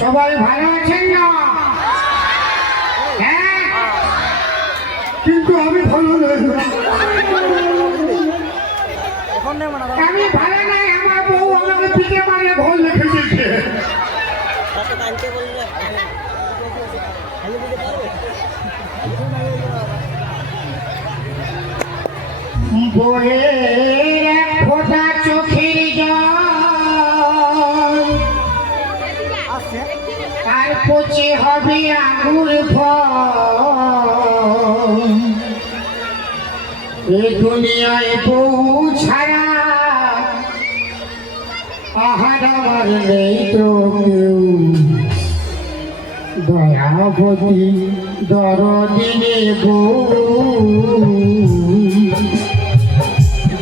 সবাই ভালো আছেন না? হ্যাঁ, কিন্তু আমি ভালো নই। আমি ভালো নাই, আমার বউ আমাকে পিঠে মারে ঘর লিখে দিচ্ছে। বইয়ের এক ফোঁটা চোখের জল আর পচে হবে আঙুর ফল। এই দুনিয়ায় বউ ছাড়া আহার আমার নেই তো কেউ। দয়াবতী দরদিনে বউ,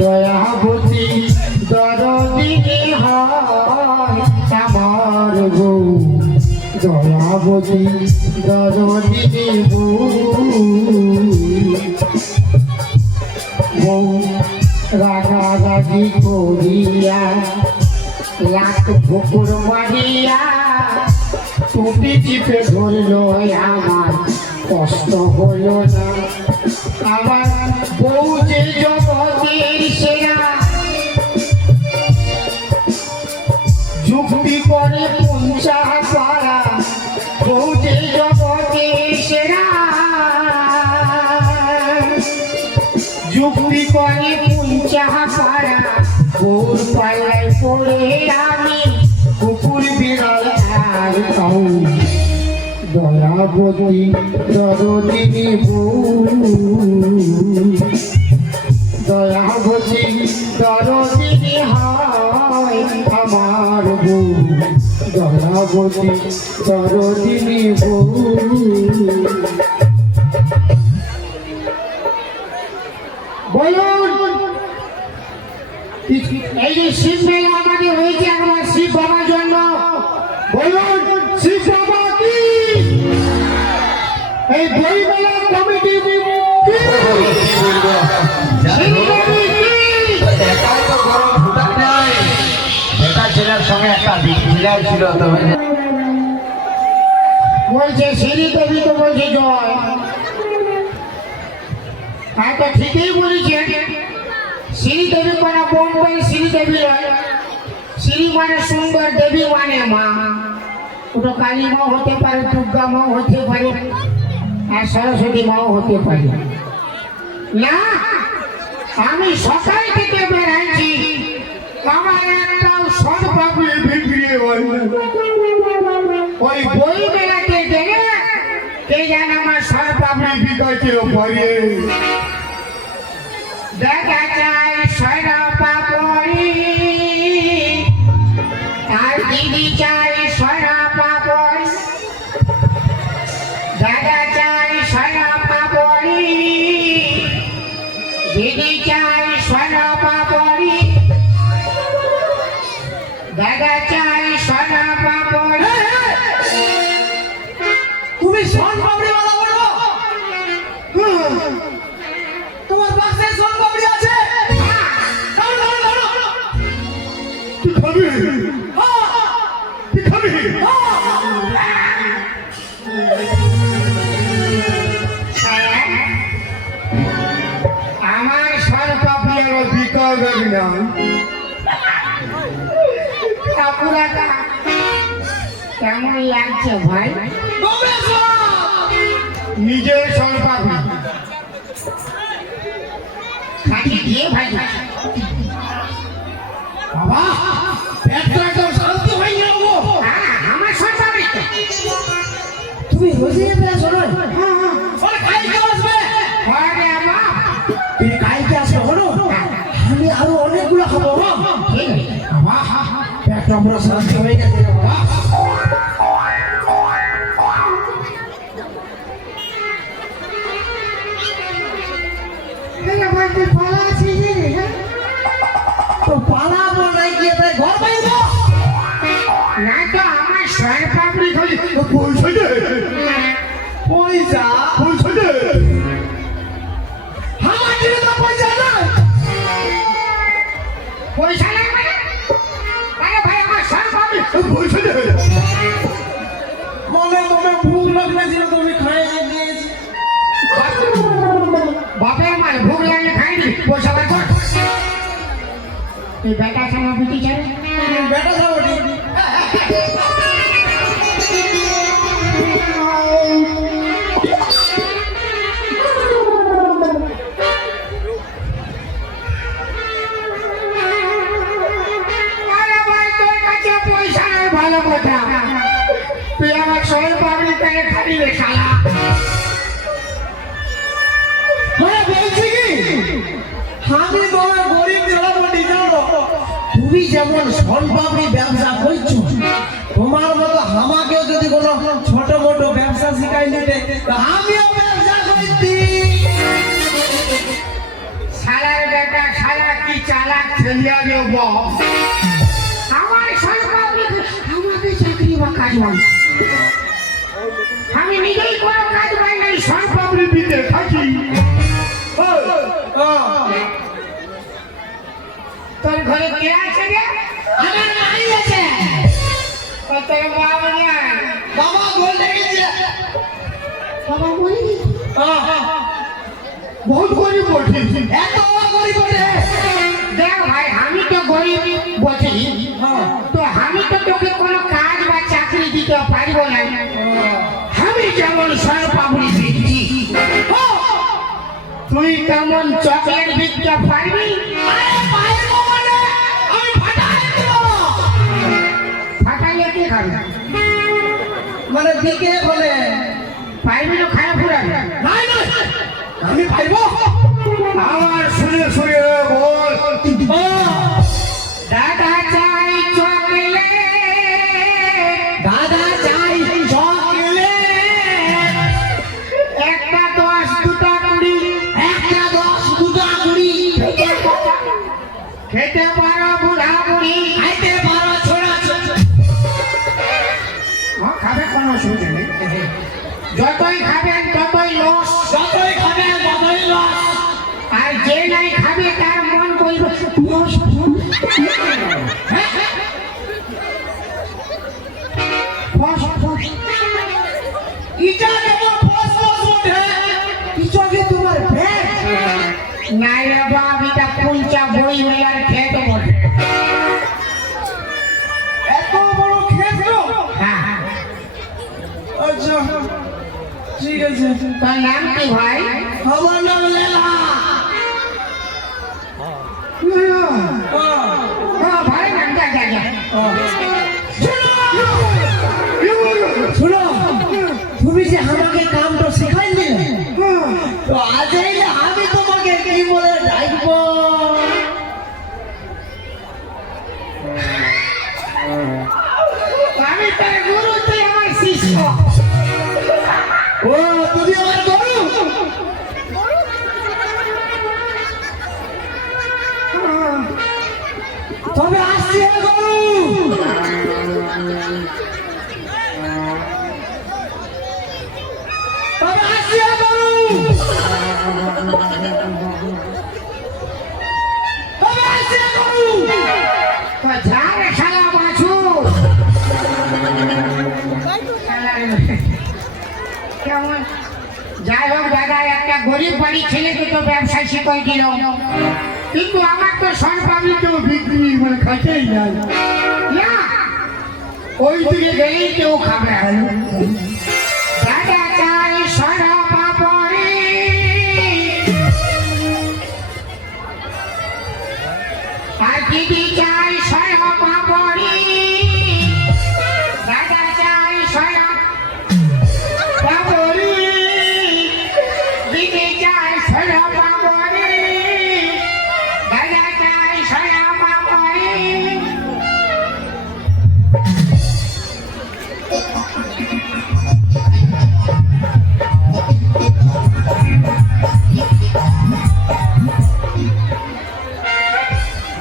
দয়াবতী দরদিনে হয় আমার বউ। দয়াবতী দরদিনে বউ, বউ রাগারাগি করিয়া লাখ ভুকুর মারিয়া টুপি চিপে ধরল আমার কষ্ট হল না। আমার বউ যে জগতের সেরা, যুক্তি করে পঞ্চা পাড়া। বউ যে জগতের সেরা, যুক্তি করে পঞ্চা পাড়া। বউর পাল্লায় পড়ে আমি কুকুর বিড়াল আর খাও। দয়াবতী দরদিনী বউ, দয়াবতী দরদিনী হয় আমার বউ। দয়াবতী দরদিনী বউ। বলুন, এই যে শিব মেলা আমাদের হয়েছে আমার শিব বাবার জন্য, বলুন শিব বাবা কি? এই বই মেলা কমিটি বলছে শ্রী দেবী তো বলছে জয়। হ্যাঁ, তো ঠিকই বলেছে। শ্রীদেবী মানে বোম্বাই শ্রীদেবী হয়। শ্রী মানে সুন্দর, দেবী মানে মা। ওটা কালী মাও হতে পারে, দুর্গা মাও হতে পারে, আর সরস্বতী মাও হতে পারে। না, আমি সকাল থেকে বেড়াচ্ছি, আমার একটাও সদ পাবলি বিক্রি হয় না। ওই বই মেলাতে গেলে কে জানে আমার সদ পাবলি বিকাইছিল পরে। দেখা যায় সয়না পাপড়ি, আর দিদি চাই সয়না পাপড়ি। দেখা যায় সয়না পাপড়ি, দিদি চাই সয়না পাপড়ি। দেখা যায় সয়না পাপড়ি। তুমি সোন পাপড়ি वाला বলো? তোমার পাশে সোন পাপড়ি আছে? দাও দাও দাও। তুই খাবি? তুই খাবি? আমার সরকারি বিকা যাবি না। কাপুরাটা কেমন লাগছে ভাই? নিজের সরকারি খাটি দিয়ে ভাই। বাবা পেটটা একদম শান্ত হয়ে গেল গো। আমার সরকারি তুমি রোজই পেয়েছো না? ওরে কালকে আসবে। আরে বাবা, তুমি কালকে আসবে বলো, আমি আরো অনেকগুলো খাবো। ঠিক আছে বাবা পেটটা পুরো শান্ত হয়ে গেছে রে বাবা। তো পালাবো নাই গিয়ে তাই ঘর বাইবো না তো আমার সরকারি খালি পয়সা দে, পয়সা পয়সা দে। আমার কাছে তো পয়সা নাই। পয়সা লাগবে না। আরে ভাই আমার সরকারি পয়সা এই বেটা ছানা বিটি ছাড়ে বেটা যাবটি আরে ভাই তোর কাছে পয়সা নাই ভালো কথা তুই আমার সবাই পাবলি তাকে খাবি রে শালা মানে বলছি কি আমি তোমার গরিব জলাবটি জানো তুমি যেমন সোনপাপড়ি ব্যবসা করছো তোমার মতো আমাকেও যদি কোনো ছোট মোটো ব্যবসা শিখাই দিতে তা আমিও ব্যবসা করতি শালার বেটা শালা কি চালাক ছেলিয়া রে বাপ আমার সরকার আমাকে চাকরি বা কাজ বল আমি নিজেই কোনো কাজ পাই নাই সরকারি দিতে থাকি তোর ঘরে কে আছে রে আমার নাই আছে ও তোর বাবা নাই বাবা বলে গেছে বাবা বলি বহুত গরিব বটে এত গরিব বটে দেখ ভাই আমি তো গরিব বলি তো আমি তো তোকে কোনো কাজ বা চাকরি দিতে পারবো না আমি যেমন সরপাবড়ি দিচ্ছি তুই তেমন চকলেট বিকতে পারবি আরে পারবো মানে আমি ফাটাই দেব ফাটাইলে কি খাবি মানে দিকে বলে পারবি তো খারাপ পুরাবি নাই না আমি পারবো আমার শুনে শুনে বল দাদা চাই চকলেট দাদা চাই চকলেট একটা 10 দুটা 20 একটা 10 দুটা 20 খেতে পারো বুড়া বুড়ি খাইতে পারো ছোড়া খাবে কোনো অসুবিধা নেই যতই খাবেন ততই লস যতই খাবে ততই লস আর যে নাই খাবে তার মন করবে লস ইটা দেব ফস ফস ওঠে ইচকে তোমার পেট নাই রে বাপ এটা পুঞ্চা বই মেলার খেতে বটে এত বড় ক্ষেত্র হ্যাঁ আচ্ছা ঠিক আছে তোর নাম কি ভাই আমার নাম লেলা ভাই নাম যা যা যা শুনো তুমি যে আমাকে কামটা শেখাই দিলে তো আজ এলে আমি তোমাকে কি বলে ডাকবো আমি তোর গুরু তুই আমার শিষ্য ও তুমি আমার গরু তবে আসছি হে গরু তবে আসছি হে গরু তবে আসছি হে গরু তো যা রে শালা বাছু কেমন যাই হোক দাদা একটা গরিব বাড়ির ছেলেকে তো ব্যবসায় শিখাই দিল কিন্তু আমার তো সরকারি কেউ বিক্রি মানে খাইতেই নাই না ওই দিকে গেলেই কেউ খাবে দাদা চাই সরপাপড়ি আর দিদি চাই সরপাপড়ি দাদা চাই সরপাপড়ি দিদি চাই সরপাপড়ি দাদা চাই সরপাপড়ি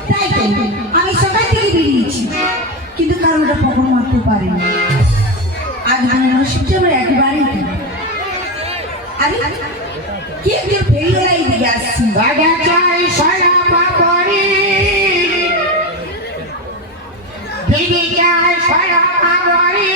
তাই তো আমি সকাল থেকে বেরিয়েছি কিন্তু কারোটা খবর মারতে পারিনি আজ মানে নসিবটা আমার একেবারেই নেই। আরে কে কে ফেরিওয়ালা এইদিকে আসছি দাদা চাই সরপাপড়ি দিদি চাই সরপাপড়ি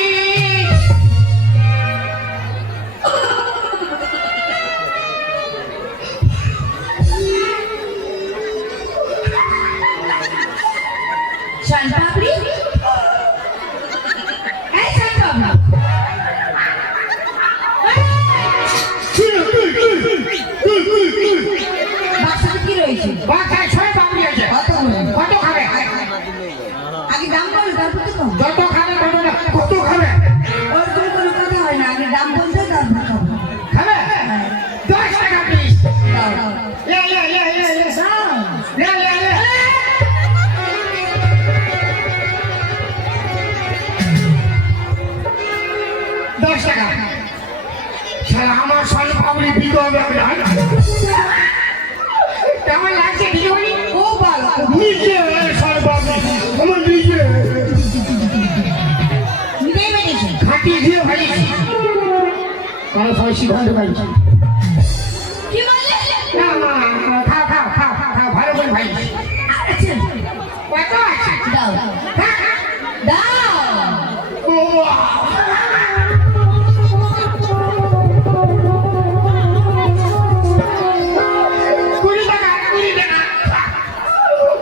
বাসায় ছয় পাপড়ি আছে কত করে? কত খাবে আগে দাম বলো তারপর তো কম। যত খাবে তত না কত খাবে ওরকম কোনো কথা হয় না, আগে দাম বলতে তারপর খাবো। খাবে 10 টাকা পিস দাও। লে লে লে লে লে দাও। লে লে লে 10 টাকা শালা আমার সল পাপড়ি বিকো হবে কেমন লাগছে দিদি বলি খুব ভালো। নিজে সর বাবু আমার নিজে নিজেই বেরিয়েছে। খাটিয়ে দিয়ে ভাইছি আমার সবাই সিদ্ধান্ত পাইছি কি বললে? না না খাও খাও খাও খাও ভালো করে ভাইছি আছে। কত আছে দাও। দাও। কুড়ি টাকা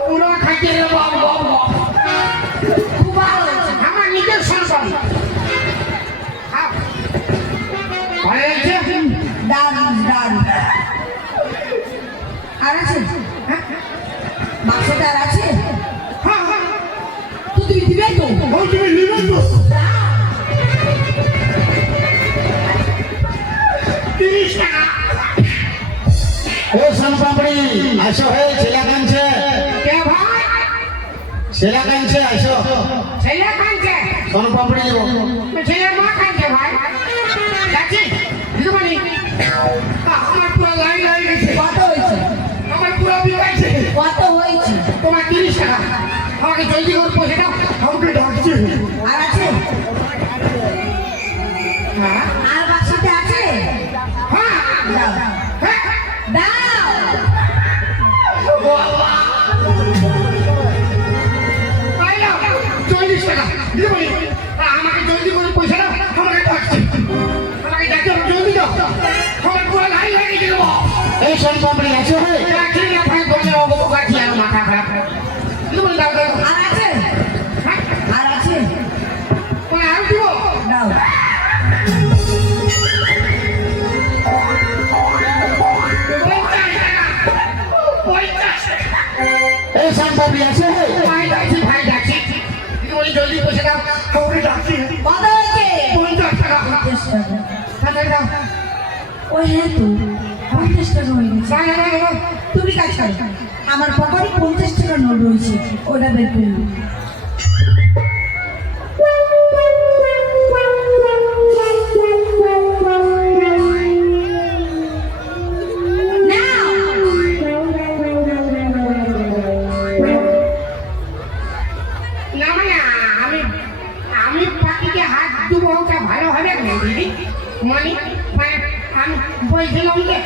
পুরো খাইতে দেবো খুব ভালো হয়েছে। আমার নিজের সন্তান খাও ভালো হয়েছে দারুণ দারুণ। আর আছে? বাক্সটা আর আছে? হ্যাঁ হ্যাঁ তো তুমি দিবে তো? ওই তুমি নেবে তো 30 টাকা ও সোন পাপড়ি আসো হে ছেলে কাঁদছে কে ভাই ছেলে কাঁদছে আসো ছেলে কাঁদছে সোন পাপড়ি ছেলে মা কাঁদছে ভাই যাচ্ছি দিদি বলি আমার পুরো লাইন হয়ে গেছে কত হয়েছে? আমার পুরো বিল আছে কত হয়েছে? তোমার 30 টাকা আমাকে জলদি করে পয়সা দাও আমাকে ডাকছে আর আছে? হ্যাঁ আর বাক্সতে আছে? হ্যাঁ দাও। হ্যাঁ দাও। পাইলাম 40 টাকা দিদি বলি আমাকে জলদি করে পয়সা দাও আমাকে ডাকছে আমাকে ডাকছে জলদি দাও আমার পুরো লাইন হয়ে গেছে গো এই সোন পাপড়ি আসো হে রাখি না ভাই বলে অবক আছে আর মাথা খারাপ দিদি বলি দাও দাও আর আছে? হ্যাঁ আর আছে? কোন আর দিব দাও। এই সোন পাপড়ি আসো হে ভাই যাচ্ছি ভাই যাচ্ছি দিদি বলি জলদি পয়সা দাও আমাকে ডাকছে কত হয়েছে? 50 টাকা 50 টাকা। তাড়াতাড়ি দাও ও হ্যাঁ তো 50 টাকা হয়ে গেছে। দাও দাও দাও তুমি কাজ করো, আমার পকেটে 50 টাকা নোট রয়েছে, ওটা বের করে নাও। নাও। না মানে আমি পাখিকে হাত দেবো ওটা ভালো হবে না দিদি মানে মানে আমি বলছিলাম যে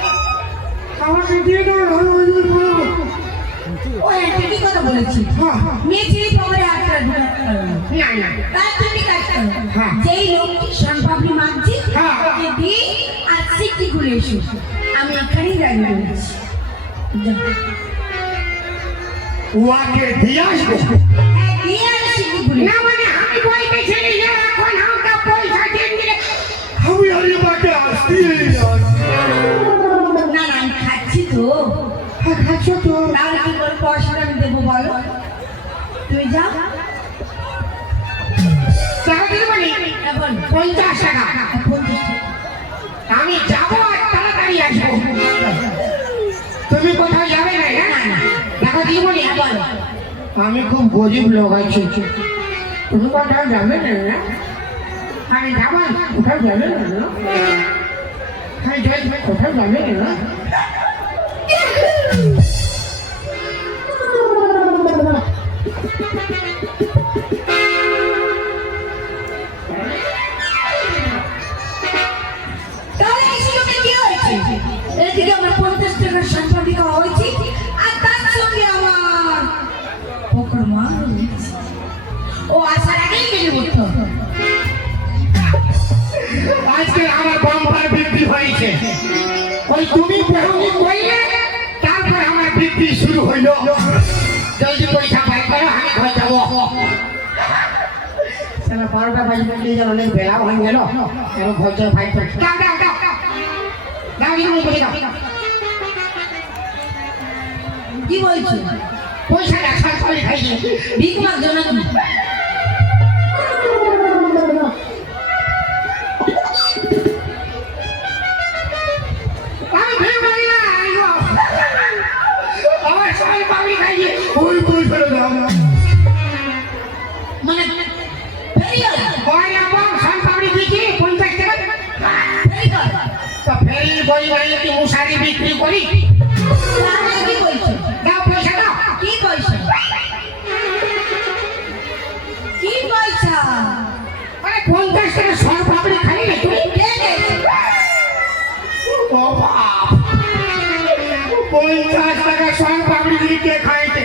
আমাকে দিয়ে দাও ও হ্যাঁ ঠিকই কথা বলেছি। মেয়ে ছেলে পকেটে হাতটা ঢোকাতে পারবে না। না না তাই তুমি কাজ করো, হ্যাঁ। যেই লোকটি সোনপাপড়ি মাগছে হ্যাঁ। ওকে দিই আর সিটটি খুলে এসো, আমি এখানেই দাঁড়িয়ে রয়েছি। যাও। ওয়াকে দিয়ে আসবো হ্যাঁ, দিয়ে আর সিটটি খুলে না মানে আমি বলতেছিলি যে এখন আমাকে পয়সা দিয়ে দিলে আমি আরে বাকে আসছি না না আমি খাচ্ছি তো, খাচ্ছ তো তাহলে কি করে পয়সাটা আমি দেবো বলো? তুমি যাও। টাকা দিতে পারি হ্যাঁ, বলো। 50 টাকা 50 টাকা। আমি যাবো আর তাড়াতাড়ি আসবো তুমি কোথাও যাবে না হ্যাঁ দেখো দিদি বলি হ্যাঁ, বলো। আমি খুব গরিব লোক আছি তুমি কোথাও যাবে না আমি যাবো কোথাও যাবে না কোথাও যাবে না তাহলে এই সুযোগে কি হয়েছে? এদিকে আমার 50 টাকার সম্পত্তি খাওয়া হয়েছে আর তার সঙ্গে আমার পকর মার হয়েছে। ও আসার আগেই মেরে বলতো আজকে আমার বাম্পার বিক্রি হয়েছে ওই তুমি বেহুনি কইলে তারপর আমার বিক্রি শুরু হইল জলদি পয়সা পাই করো আমি ঘর যাবো সারা 12টা বাজে দিয়ে যেন অনেক বেলা হয়ে গেল এবং ঘর যাবো ভাই দাও দাও দাও দাও দিদি বলি দাও কি বলছো? পয়সাটা সরকারি খাইয়ে ভিক মাগছো নাকি? আমি ভেবে পারি না আমার সবাই পাবি খাইয়ে ওই পয়সাটা দাও না। মানে ফেরিয়াল বয় এবং সন পাবড়ি দিয়েছি 50 টাকা ফেরিয়াল তো ফেরি বই বাড়ি কি মশারি বিক্রি করি তাহলে কি বলছো? দাও পয়সা দাও কি পয়সা? কি পয়সা? মানে 50 টাকা সন পাবড়ি খাই না তুই কে গেছে? ও বাপ 50 টাকা সন পাবড়ি দিয়ে কে খাইতে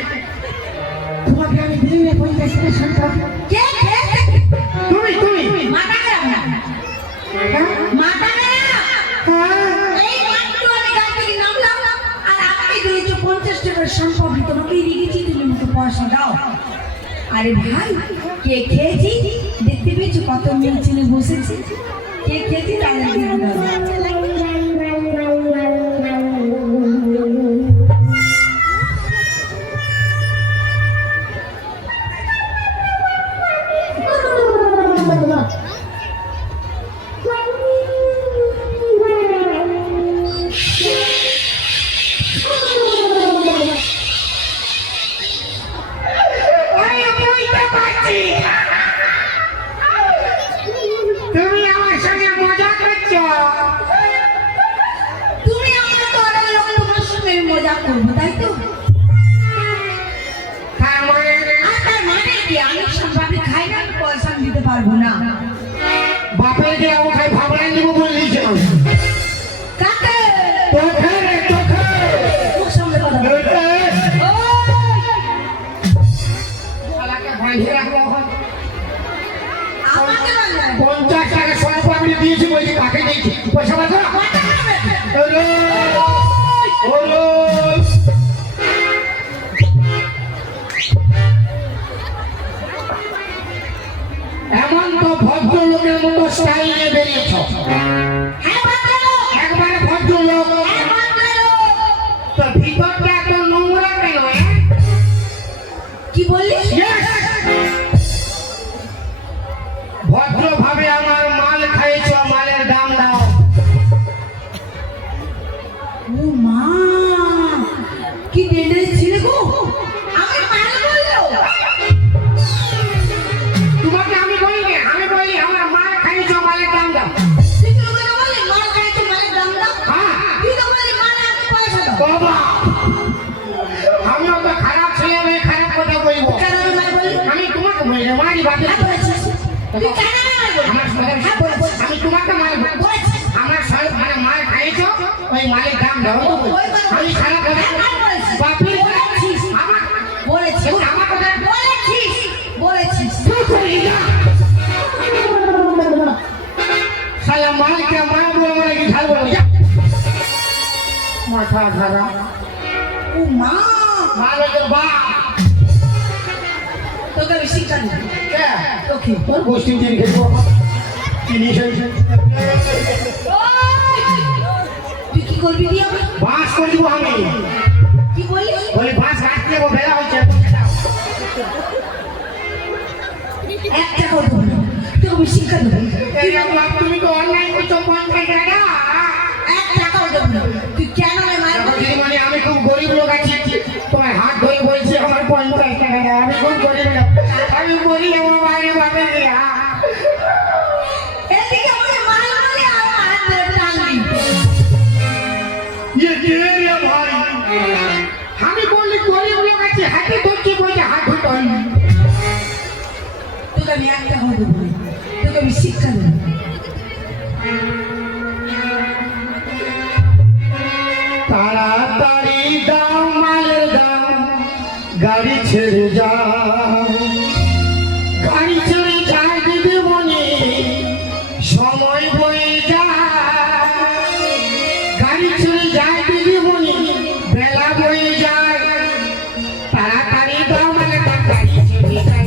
তোমাকে আমি দিই না 50 টাকা সন পাবড়ি কে খেয়েছে? তুমি মাথা খারাপ না? মাথা খারাপ? এই মাত্র আমি গাড়ি থেকে নামলাম আর আপনি দিয়েছো 50 টাকার সম্পর্কে তোমাকে রেখেছি তুমি মতো পয়সা দাও। আরে ভাই কে খেয়েছি দেখতে পেয়েছো কত মেয়ে ছেলে বসেছে কে খেয়েছি তাদের দিয়ে দাও। ওই বুঝতে পারছি তুমি আমার সঙ্গে মজা করছো তুমি আমার ঘরের লোক তোমার সঙ্গে আমি মজা করবো তাই তো? তার মানে আর তার মানে কি আমি সম্ভাবি খাই না আমি পয়সা দিতে পারবো না। বাপের দিয়ে ওঠাই ভাবলাই দিব বললিস কাকে? তোকে মুখ সামনে কথা বলো। শালাকে বাঁধিয়ে রাখবো এখন। আমাকে বলবে 50 টাকা সোনা পাবড়ি দিয়েছি বলছি কাকে দিয়েছি পয়সা বাঁধো এমন তো ভদ্রলোকের মতো স্টাইলে বেরিয়েছ হ্যাঁ বলো একবারে ভদ্রলোক হ্যাঁ বলো তো ভিতরটা এত নোংরা কেন কি বললি? ভদ্রভাবে আমার মাল খাইছ মালের দাম দাও ও মা কি ডেঞ্জারাস ছিল গো আমি মাল বললো তোমাকে আমি বলি না আমি বলি আমার মাল খাইছ মালের দাম দাও তুই তো ওকে বললি মাল খাইছো মালের দাম দাও হ্যাঁ তুই তো বললি মাল এত পয়সা দাও বাবা আমিও তো খারাপ ছেলে মেয়ে খারাপ কথা বলবো কেন আমি মাল বললি? আমি তোমাকে বলি না মারি বাপে হ্যাঁ বলেছিস তুই কেন মাল বললি? আমার সঙ্গে হ্যাঁ বলেছিস আমি তোমাকে মাল বলেছিস আমার সব মানে মাল খাইছ ওই মালের দাম দাও ওই কথা আমি খারাপ কথা হ্যাঁ বলেছিস বাপের বলেছিস আমার বলেছিস এখন আমার কথা বলেছিস বলেছিস তুই করি না সালা মালকে মা বলে বলে কি ঝাল বলে মাথা ধরা ও মা মাল ওদের বাপ তোকে আমি শিক্ষা দেবো কে তোকে তোর গোষ্ঠী দিন খেলবো জিনিস তুই কি করবি দিয়ে আমার বাস করিব আমি কি বললি? বলি বাস রাখতে ও বেলা হচ্ছে একটা করবো না তোকে আমি শিক্ষা দেবো তুমি তো অনলাইন করছো 50 টাকা এক টাকাও দেবো না তুই কেন আমায় মার দেখো দিদিমণি, আমি খুব গরিব লোক আছি তোমার হাত ধরে বলছি আমার 50 টাকা দাও। আমি খুব গরিব লোক আমি বলি আমার বাইরে বাপে দিয়া এদিকে আমাকে মার বলে আর হাত ধরে টানলি ये কে রে ভাই? আমি বলি গরিব লোক আছি হাতে ধরছি বলছি হাত ধরতে তোকে আমি এক টাকাও দেবো না তোকে আমি শিক্ষা দেবো তাড়াতাড়ি দাও মালের দাম গাড়ি ছেড়ে যা গাড়ি ছেড়ে যায় দিদিমণি সময় বয়ে যায় গাড়ি ছেড়ে যায় দিদিমণি বেলা বয়ে যায় তাড়াতাড়ি দাও মালের দাম গাড়ি ছেড়ে যায়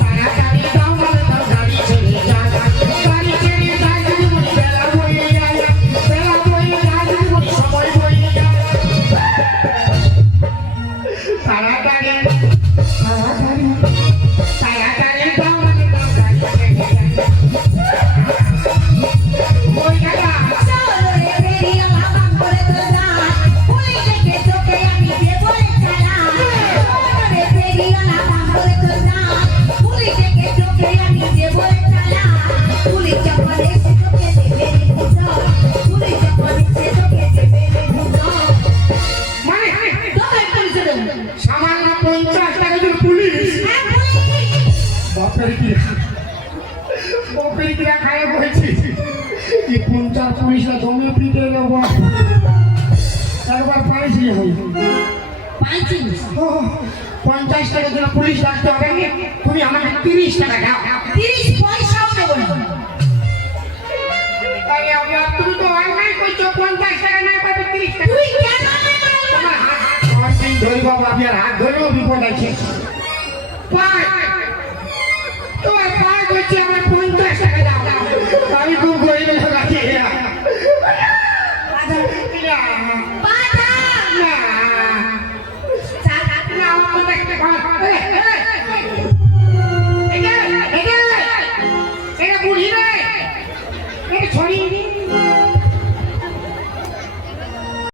তাড়াতাড়ি দাও মালের দাম গাড়ি ছেড়ে যায় গাড়ি ছেড়ে যায় দিদিমণি বেলা বয়ে যায় বেলা বয়ে যায় দিদিমণি সময় বয়ে যায় 35। ও, 50 টাকার জন্য পুলিশ ডাকতে হবে না? তুমি আমাকে 30 টাকা দাও। 30 পয়সাও দেবো না। আরে আবার তুমি তো অন্যায় করছো, 50 টাকা না পাবে 30 টাকা। তুই কেন আমায় মারলি? তোমার হাত অনেক ধরি বাবা, আমি আর হাত ধরেও বিপদ আছে। পাঁচ। তোমার পাঁচ হচ্ছে আমার 50 টাকা দাও। আমি খুব গরিব আছি। পাঠা। না, চাল। না, আমার একটা কথা। এটা বুঝি রে, এটা ছড়ি